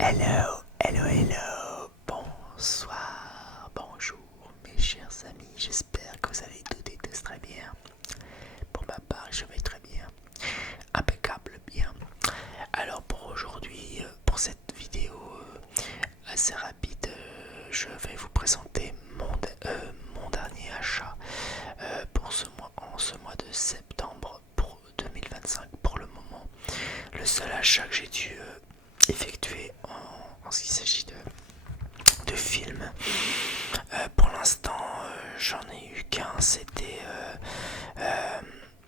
Hello, hello, hello, bonsoir, bonjour mes chers amis, j'espère que vous allez toutes et tous très bien. Pour ma part, je vais très bien, impeccable bien. Alors pour aujourd'hui, pour cette vidéo assez rapide, je vais vous présenter mon dernier achat pour en ce mois de septembre pour 2025 pour le moment. Le seul achat que j'ai dû effectuer en ce qui s'agit de films. Pour l'instant, j'en ai eu qu'un, c'était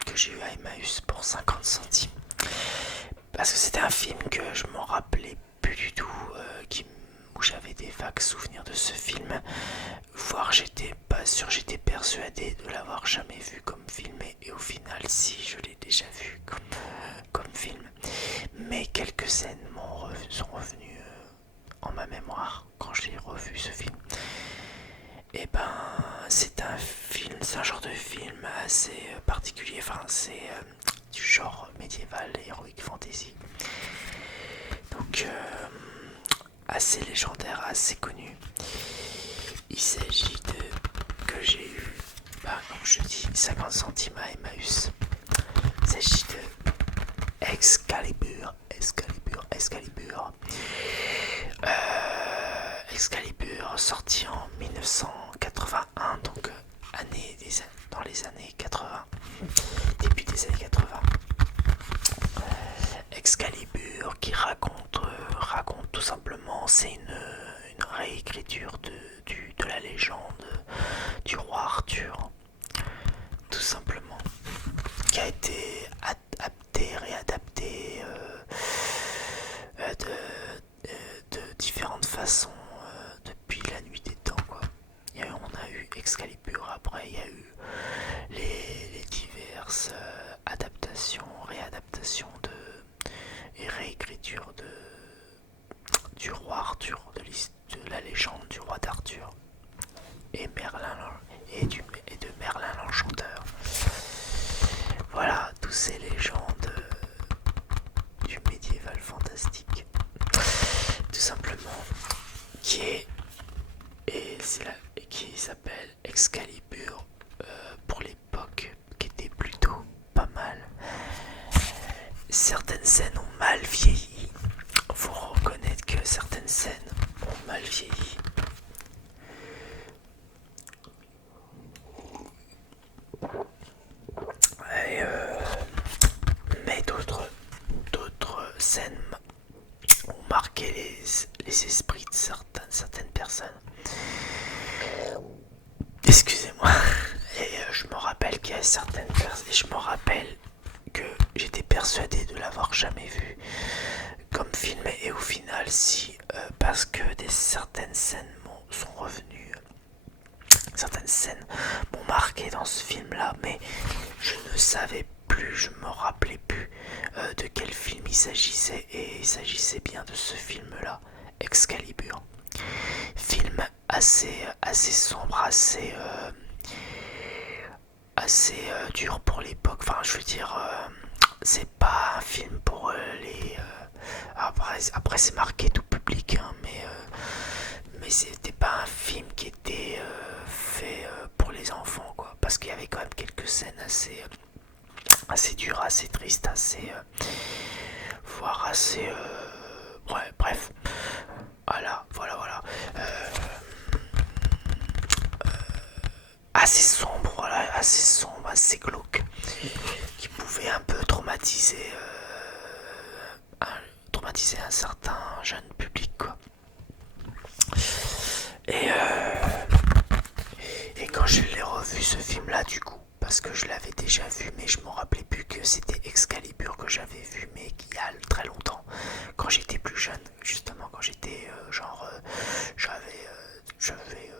que j'ai eu à Emmaüs pour 50 centimes. Parce que c'était un film que je m'en rappelais plus du tout, où j'avais des vagues souvenirs de ce film, voire j'étais pas sûr, j'étais persuadé de l'avoir jamais vu comme film, et au final, si, je l'ai déjà vu comme film. Mais quelques scènes sont revenues en ma mémoire quand j'ai revu ce film. Et ben, c'est un genre de film assez particulier. Enfin, c'est du genre médiéval et heroic fantasy. Donc, assez légendaire, assez connu. Il s'agit que j'ai eu, comme je dis, 50 centimes à Emmaüs. Il s'agit de Excalibur. Excalibur, sorti en 1981, donc dans les années 80, début des années 80. Excalibur qui raconte tout simplement, c'est une réécriture de la légende du roi Arthur, tout simplement, qui a été réadapté de différentes façons depuis la nuit des temps, quoi. On a eu Excalibur, après il y a eu les diverses adaptations, réadaptations et réécritures du roi Arthur, de la légende du roi d'Arthur et de Merlin l'Enchanteur. Voilà, tous ces légendes du médiéval fantastique, tout simplement, qui est qui s'appelle Excalibur pour l'époque, qui était plutôt pas mal. Certaines scènes ont mal vieilli. Faut reconnaître que certaines scènes ont mal vieilli. Et, mais d'autres scènes ont marqué les esprits de certaines personnes. Excusez-moi. Et je me rappelle qu'il y a certaines personnes. Et je me rappelle que j'étais persuadé de l'avoir jamais vu comme film. Et au final, si. Parce que certaines scènes sont revenues. Certaines scènes m'ont marqué dans ce film-là. Mais je ne savais plus, je me rappelais plus de quel film il s'agissait. Et il s'agissait bien de ce film-là, Excalibur. Film assez sombre, assez dur pour l'époque. Enfin, je veux dire, c'est pas un film pour les. Après, c'est marqué tout public, hein, mais c'était pas un film qui était fait pour les enfants, quoi. Parce qu'il y avait quand même quelques scènes assez dures, assez tristes, voire assez. Ouais, bref. Voilà. Assez sombre, voilà, assez glauque, qui pouvait un peu traumatiser un certain jeune public, quoi. Et, et quand je l'ai revu ce film-là, du coup, parce que je l'avais déjà vu, mais je m'en rappelais plus que c'était Excalibur que j'avais vu, mais il y a très longtemps, quand j'étais plus jeune, justement, quand j'étais j'avais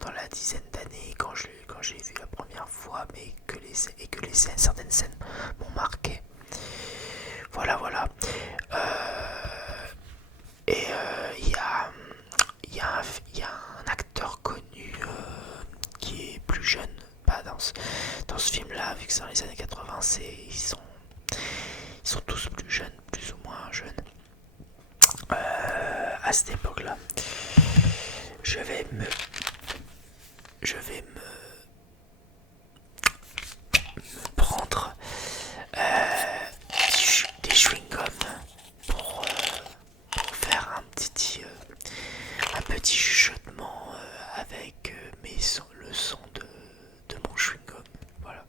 dans la dizaine d'années, quand j'ai vu la première fois, mais que certaines scènes m'ont marqué. Voilà. Et il y a un acteur connu qui est plus jeune, pas dans ce film-là, vu que c'est dans les années 80, ils sont tous plus jeunes, plus ou moins jeunes. cette époque-là, je vais me prendre des chewing-gums pour faire un petit chuchotement avec le son de mon chewing-gum. Voilà.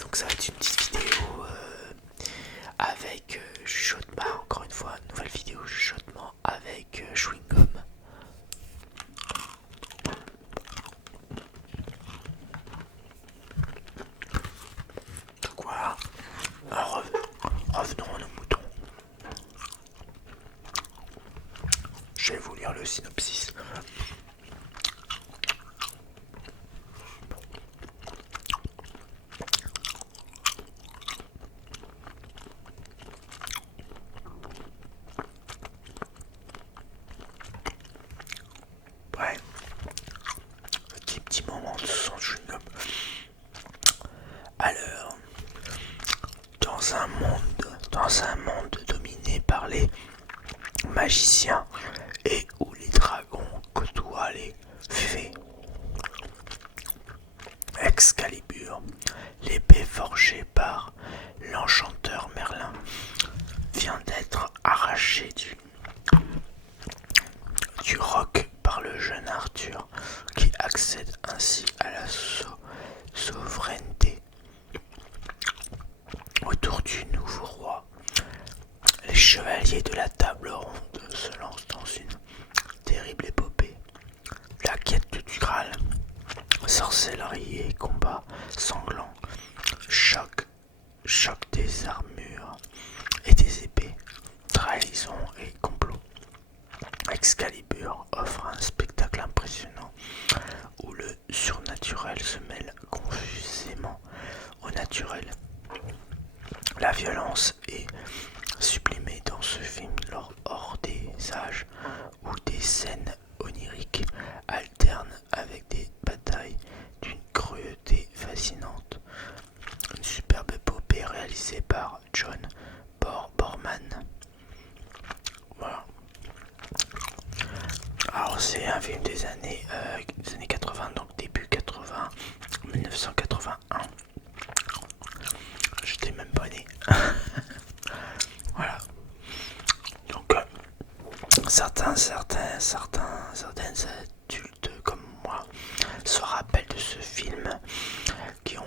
Donc ça va être une petite vidéo avec chuchotement, encore une fois, une nouvelle vidéo chuchotement avec chewing-gum. Donc voilà. Alors, revenons à nos moutons. Je vais vous lire le synopsis. Ouais. Petit moment de son chewing-gum. Alors, dans un monde dominé par les magiciens et où les dragons côtoient les fées, Excalibur, l'épée forgée par l'enchanteur Merlin, vient d'être arrachée du roc par le jeune Arthur, qui accède ainsi à la souveraineté. Autour du nouveau roi, les chevaliers de la table ronde se lancent dans une terrible épopée. La quête du Graal, sorcellerie et combats sanglants, choc des armures et des épées, trahison et complot. Excalibur offre un spectacle impressionnant où le surnaturel se mêle confusément au naturel. La violence est sublimée dans ce film hors des âges où des scènes oniriques alternent avec des batailles d'une cruauté fascinante. Une superbe épopée réalisée par John Borman. Voilà. Alors c'est un film des années 80, donc début 80, 1981. J'étais même pas né. Voilà. Donc certaines adultes comme moi se rappellent de ce film qui ont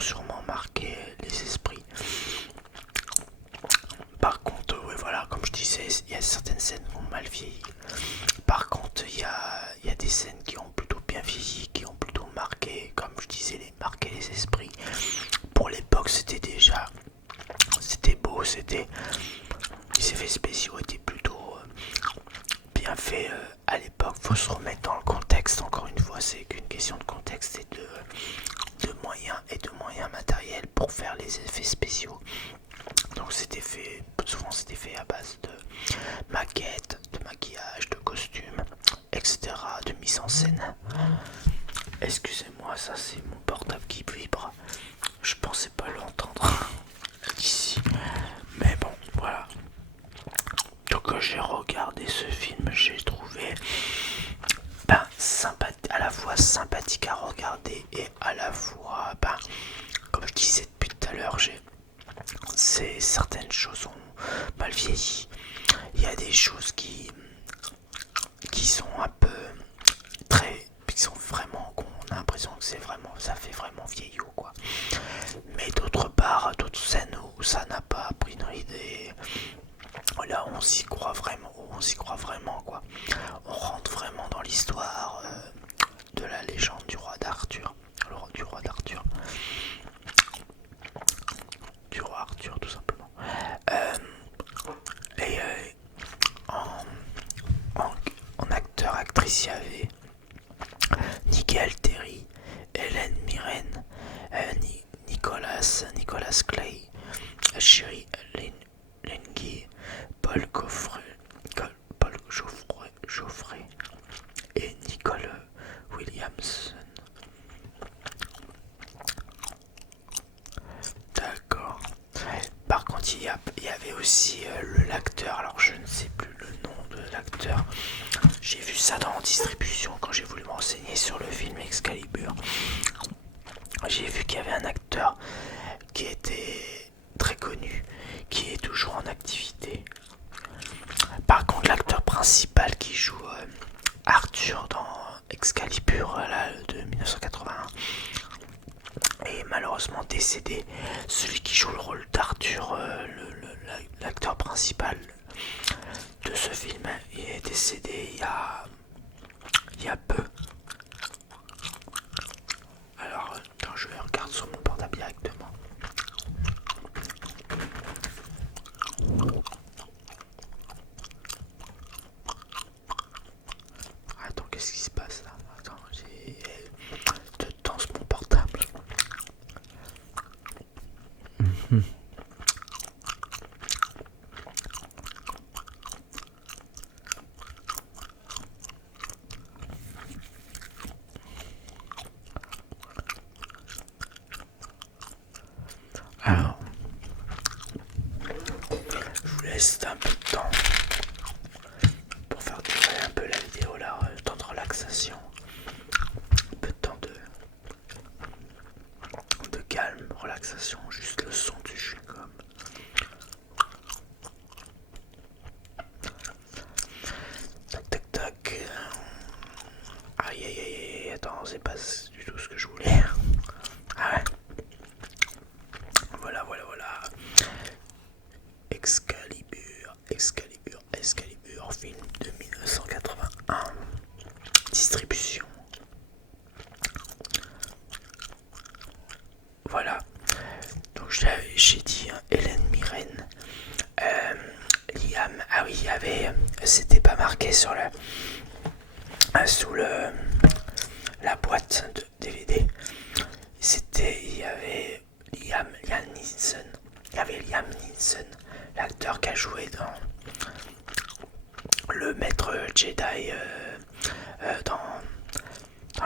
sûrement marqué les esprits. Par contre, ouais, voilà, comme je disais, il y a certaines scènes qui ont mal vieilli. Par contre, il y a des scènes qui ont plutôt bien vieilli, qui ont plutôt marqué, comme je disais, marqué les esprits. Pour l'époque, c'était beau, les effets spéciaux étaient plutôt bien faits à l'époque. Faut se remettre dans le contexte. Encore une fois, c'est qu'une question de contexte et de moyens matériels pour faire les effets spéciaux. Donc souvent c'était fait à base de maquettes, de maquillage, de costumes, etc., de mise en scène. Excusez-moi, ça c'est mon portable qui vibre. Je pensais pas l'entendre ici. Mais bon, voilà. Donc j'ai regardé ce film, j'ai trouvé à la fois sympathique à regarder et à la fois, comme je disais depuis tout à l'heure, certaines choses ont mal vieilli. Il y a des choses qui sont un peu qui sont vraiment, on a l'impression que ça fait vraiment vieillot quoi. Mais d'autre part, d'autres scènes où ça n'a pas pris une idée, là on s'y croit vraiment quoi. On rentre vraiment dans l'histoire de la légende du roi d'Arthur. Du roi Arthur tout simplement. Et en acteur-actrice, il y avait Nigel Terry, Hélène Mirren, Nicolas Clay, Sherry Lengi, Paul Geoffrey et Nicole Williamson. D'accord. Par contre, il y avait aussi l'acteur, alors je ne sais plus le nom de l'acteur. J'ai vu ça dans distribution quand j'ai voulu me renseigner sur le film Excalibur. J'ai vu qu'il y avait un acteur qui était très connu, qui est toujours en activité. Par contre, l'acteur principal qui joue Arthur dans Excalibur là, de 1981 est malheureusement décédé. Celui qui joue le rôle d'Arthur, l'acteur principal de ce film, il est décédé il y a peu. Alors, quand je regarde sur mon portable directement. Attends, qu'est-ce qui se passe là? Attends, j'ai de temps sur mon portable. Alors, je vous laisse un peu de temps pour faire durer un peu la vidéo là, temps de relaxation, un peu de temps de calme, relaxation, juste le son du chewing-gum. Tac tac tac. Aïe aïe aïe, attends, c'est pas du tout ce que je voulais. Ah ouais. Voilà, voilà, voilà. Excalibur, Excalibur, Excalibur, film de 1981. Distribution. Voilà. Donc j'ai dit Hélène Mirren. Liam, ah oui, il y avait, c'était pas marqué sur sous la boîte de DVD. Il y avait Liam Neeson. Il y avait Liam Neeson, l'acteur qui a joué dans le maître Jedi dans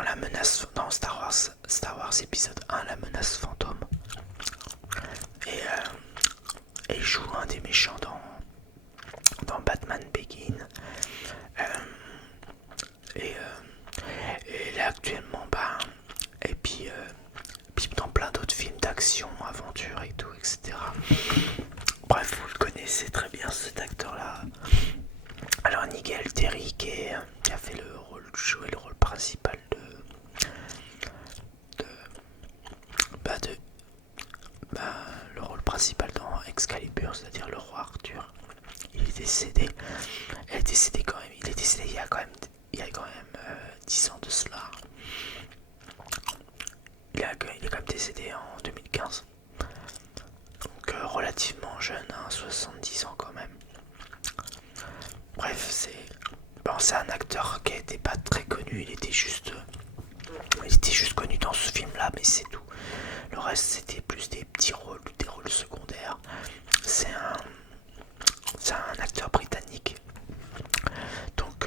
la menace, dans Star Wars épisode 1, la menace fantôme. Et il joue un des méchants dans Batman Begin. Et là actuellement, et puis dans plein d'autres films d'action, aventure et tout, etc. Bref, vous le connaissez très bien cet acteur-là. Alors Nigel Terry qui a fait joué le rôle principal le rôle principal dans Excalibur, c'est-à-dire le roi Arthur. Il est décédé. Il est décédé quand même. Il est décédé il y a quand même 10 ans de cela. Il est quand même décédé en 2015. Donc relativement jeune, 70 ans quand même. Bref, c'est un acteur qui n'était pas très connu. Il était juste connu dans ce film-là, mais c'est tout. Le reste, c'était plus des petits rôles ou des rôles secondaires. C'est un acteur britannique. Donc,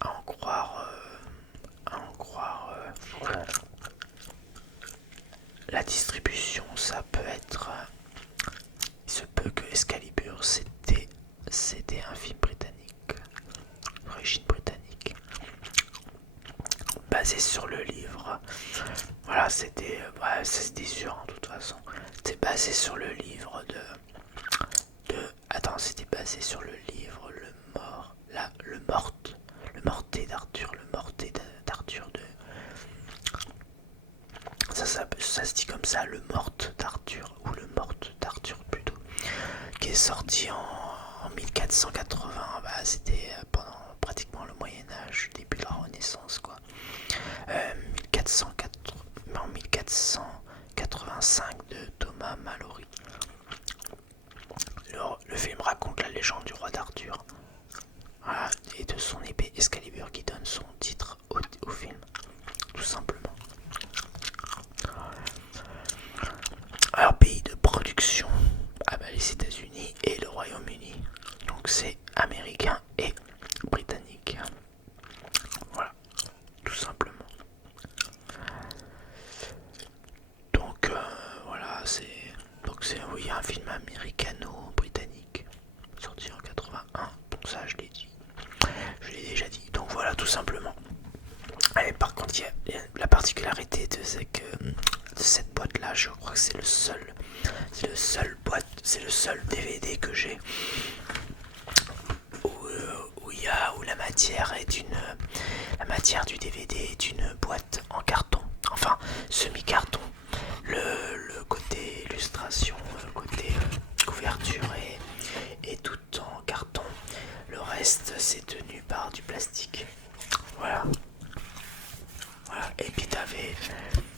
à en croire la distribution, ça peut être. Il se peut que Excalibur, c'était un film britannique, d'origine britannique, basé sur le livre. Voilà, c'était sûr en toute façon. C'était basé sur le livre c'était basé sur le livre le morté d'Arthur, ça se dit comme ça, le morte d'Arthur, ou le morte d'Arthur plutôt, qui est sorti en 1480. C'était pendant pratiquement le Moyen-Âge, début de la Renaissance, quoi. 1485 de Thomas Malory. Le film raconte la légende du roi d'Arthur, voilà, et de son épée Excalibur qui donne son titre au film, tout simplement. Alors, pays de production, les États-Unis et le Royaume-Uni. Donc c'est américain et britannique. Voilà, tout simplement. Donc voilà, c'est oui, un film américano-britannique. sorti en 81, donc ça je l'ai dit. Je l'ai déjà dit, donc voilà tout simplement. Et par contre, il y a la particularité de cette boîte là, je crois que c'est le seul DVD que j'ai où la matière du DVD est une boîte en carton, enfin semi-carton. Le côté illustration, côté couverture est tout en carton. Le reste c'est tenu par du plastique. Voilà. Et puis t'avais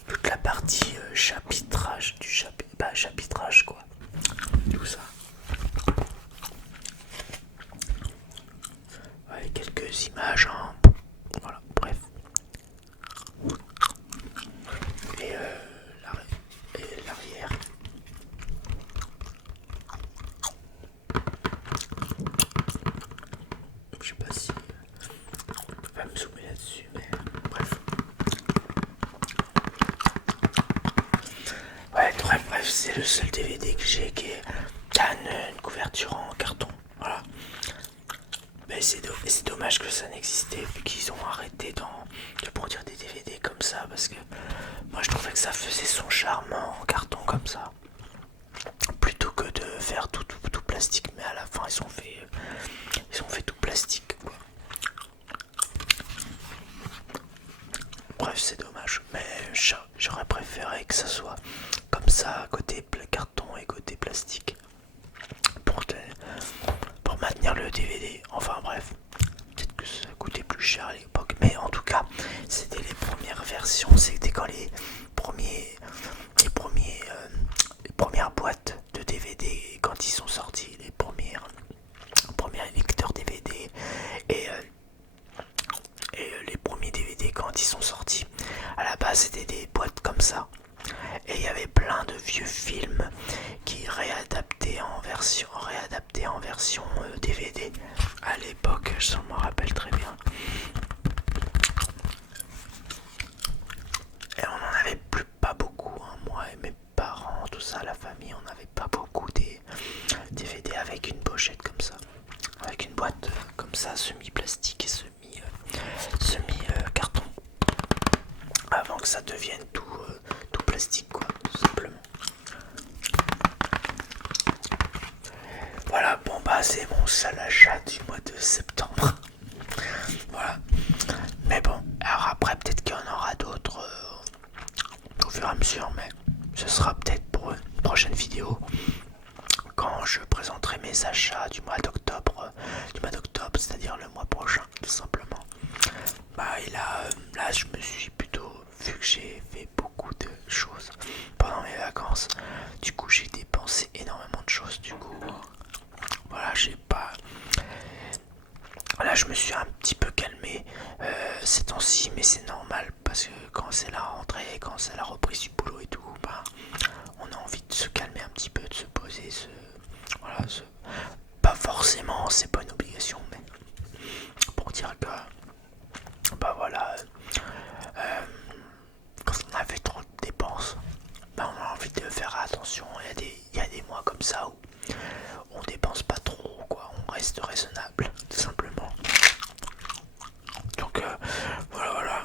toute la partie chapitrage chapitrage quoi. Tout ça. Ouais, quelques images, hein. Voilà, bref. Et l'arrière. Je sais pas si on peut pas me zoomer là-dessus, mais bref. Ouais, bref, c'est le seul DVD que j'ai qui a une couverture en carton. Voilà. Mais c'est dommage que ça n'existait vu qu'ils ont arrêté de produire des DVD comme ça parce que moi je trouvais que ça faisait son charme en carton comme ça plutôt que de faire tout plastique. Mais à la fin ils ont fait tout plastique quoi. Bref, c'est dommage, mais j'aurais préféré que ça soit comme ça côté carton et côté plastique pour maintenir le DVD. Enfin bref, peut-être que ça coûtait plus cher à l'époque, mais en tout cas c'était les premières versions, c'était quand les premières boîtes de DVD quand ils sont sortis, les premiers lecteurs DVD et les premiers DVD quand ils sont sortis. À la base c'était des boîtes comme ça. Et il y avait plein de vieux films qui réadaptaient en version DVD. À l'époque, je m'en rappelle très bien. Et on n'en avait pas beaucoup, hein. Moi et mes parents, tout ça, la famille, on n'avait pas beaucoup des DVD avec une pochette comme ça. Avec une boîte comme ça, semi-plastique et semi-carton. Avant que ça devienne tout plastique quoi, tout simplement. Voilà, bon bah c'est mon seul achat du mois de septembre. Voilà. Mais bon, alors après peut-être qu'il y en aura d'autres au fur et à mesure, mais ce sera peut-être pour une prochaine vidéo quand je présenterai mes achats du mois d'octobre, c'est-à-dire le mois prochain, tout simplement. Bah et là je me suis plutôt, vu que j'ai fait beaucoup de choses pendant mes vacances, du coup j'ai dépensé énormément de choses, du coup voilà, j'ai pas. Là, je me suis un petit peu calmé ces temps-ci, mais c'est normal parce que quand c'est la rentrée, quand c'est la reprise du boulot et tout, bah, on a envie de se calmer un petit peu, de se poser, voilà, pas forcément, c'est pas une obligation, mais pour dire que, bah voilà, quand on a fait trop de dépenses, bah, on a envie de faire attention. Il y a des mois comme ça où on dépense pas trop, quoi, on reste raisonnable, tout simplement. Donc voilà.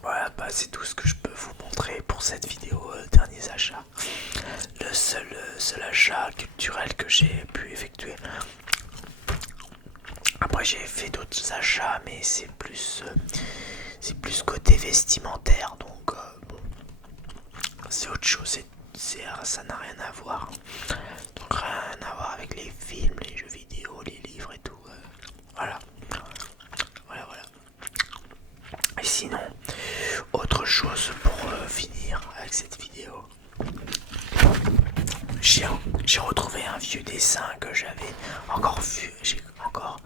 Voilà, bah c'est tout ce que je peux vous montrer pour cette vidéo derniers achats. Le seul achat culturel que j'ai pu effectuer. Après j'ai fait d'autres achats, mais c'est plus côté vestimentaire, donc bon, c'est autre chose, ça n'a rien à voir. Donc rien à voir avec les films, les jeux vidéo, les livres et tout. Voilà. Et sinon, autre chose pour finir avec cette vidéo. J'ai retrouvé un vieux dessin que j'avais encore vu. J'ai encore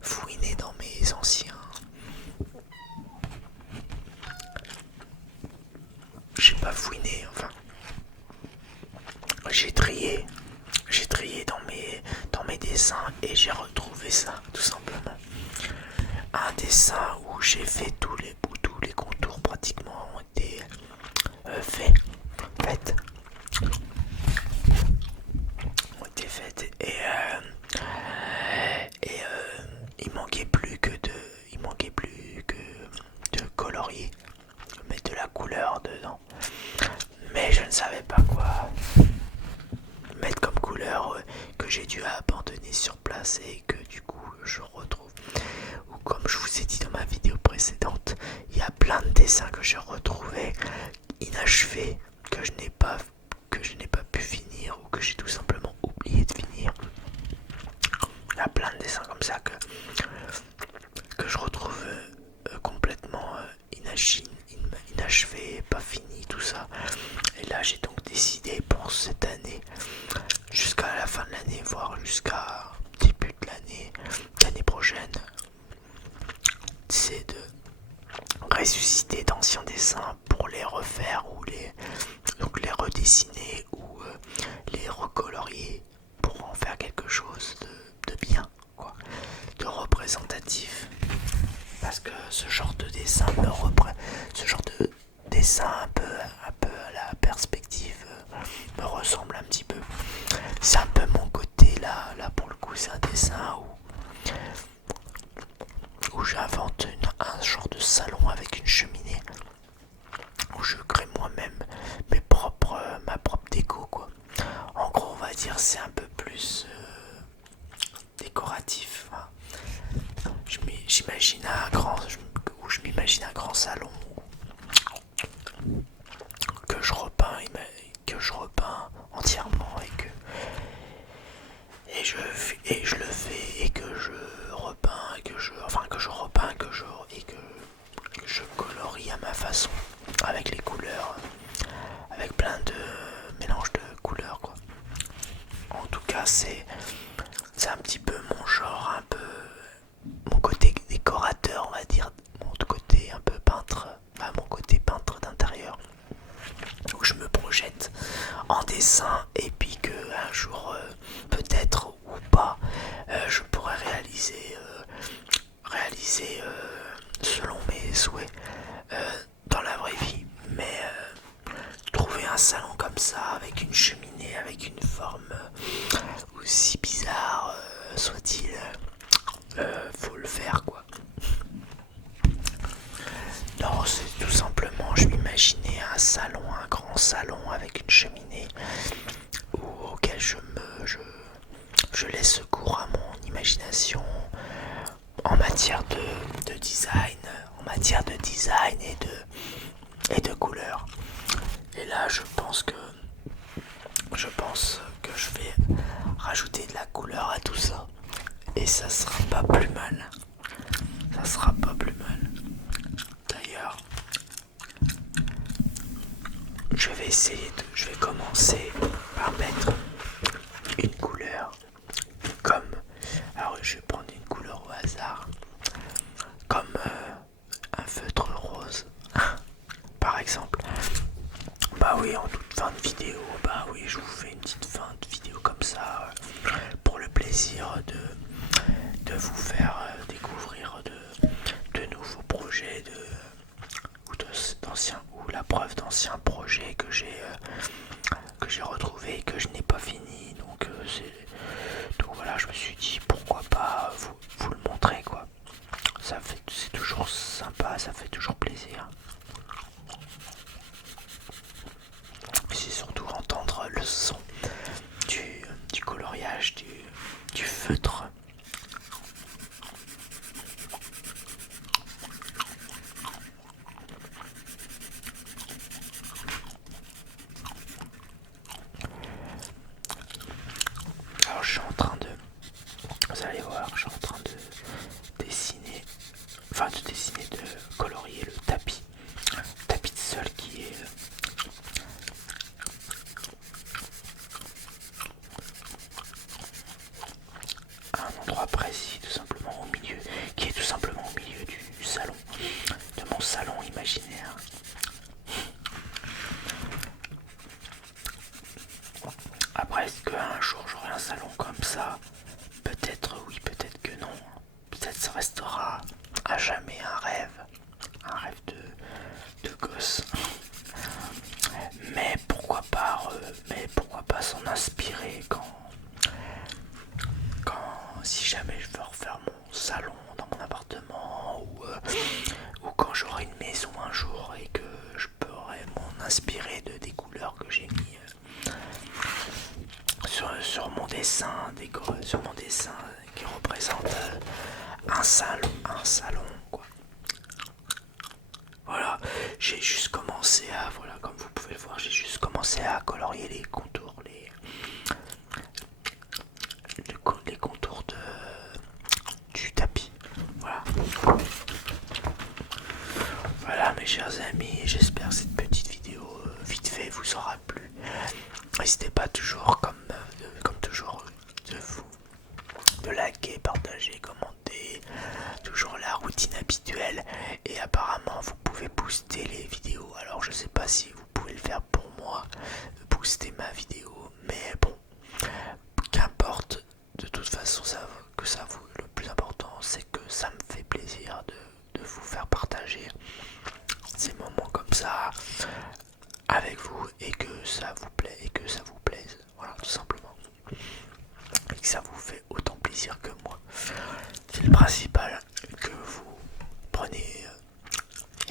fouiné dans mes anciens. J'ai pas fouiné, enfin. J'ai trié dans mes dessins et j'ai retrouvé ça, tout simplement. Un dessin où j'ai fait tous les contours pratiquement ont été faits. couleurs dedans. Mais je ne savais pas quoi mettre comme couleur que j'ai dû abandonner sur place et que du coup je retrouve. Ou comme je vous ai dit dans ma vidéo précédente, il y a plein de dessins que j'ai retrouvés inachevés, que je n'ai pas pu finir ou que j'ai tout simplement oublié de finir. Il y a plein de dessins comme ça que je retrouve complètement inachevés, pas finis, tout ça. Et là j'ai donc décidé pour cette année, jusqu'à la fin de l'année, voire jusqu'à début de l'année prochaine, c'est de ressusciter d'anciens dessins pour les refaire ou donc les redessiner ou les recolorier pour en faire quelque chose de bien, quoi, de représentatif. Parce que ce genre de dessin un peu à la perspective me ressemble un petit peu. C'est un peu mon côté là pour le coup, c'est un dessin où j'invente un genre de salon avec une cheminée, où je crée moi-même ma propre déco, quoi. En gros, on va dire c'est un peu plus décoratif. Hein. J'imagine je m'imagine un grand salon que je repeins entièrement et je le fais et que je repeins et que je colorie à ma façon avec les couleurs, avec plein de mélanges de couleurs, quoi. En tout cas, c'est un petit peu mon genre, un peu mon côté décorateur, on va dire, mon côté un peu peintre, enfin mon côté peintre d'intérieur, où je me projette en dessin et puis que un jour, peut-être ou pas, je pourrais réaliser selon mes souhaits dans la vraie vie. Mais trouver un salon comme ça, avec une cheminée, avec une forme aussi bizarre soit-il, faut le faire, quoi. Non, c'est tout simplement, je m'imaginais un salon, un grand salon avec une cheminée auquel je laisse cours à mon imagination en matière de design, et de couleurs. Et là, je pense que je vais rajouter de la couleur à tout ça. Et ça sera pas plus mal. D'ailleurs, je vais commencer par mettre une couleur comme, alors je vais prendre une couleur au hasard, comme un feutre rose, par exemple. Bah oui, en toute fin de vidéo, bah oui, je vous fais une petite fin de vidéo comme ça, pour le plaisir de vous faire découvrir de nouveaux projets, ou la preuve d'anciens projets que j'ai retrouvés et que je n'ai pas fini. Donc voilà, je me suis dit pourquoi pas vous le montrer, quoi. C'est toujours sympa, ça fait toujours plaisir. C'est surtout entendre le son du coloriage, du feutre. Alors je suis en train juste commencé à, voilà, comme vous pouvez le voir, j'ai juste commencé à colorier les contours, les contours du tapis. Voilà. Voilà mes chers amis, j'espère que cette petite vidéo vite fait vous aura plu. N'hésitez pas toujours comme toujours de liker, partager, commenter, toujours la routine habituelle. Et apparemment vous pouvez booster les vidéos, alors je sais pas si vous pouvez le faire pour moi, booster ma vidéo, mais bon, qu'importe, de toute façon que ça vous, le plus important c'est que ça me fait plaisir de vous faire partager ces moments comme ça avec vous et que ça vous plaît et que ça vous plaise, voilà, tout simplement, et que ça vous fait autant plaisir que moi. C'est le principal, que vous prenez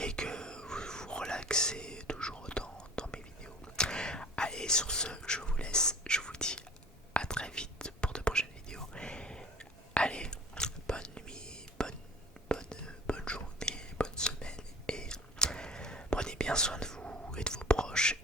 et que vous vous relaxez toujours autant dans mes vidéos. Allez, sur ce, je vous laisse, je vous dis à très vite pour de prochaines vidéos. Allez, bonne nuit, bonne journée, bonne semaine et prenez bien soin de vous et de vos proches.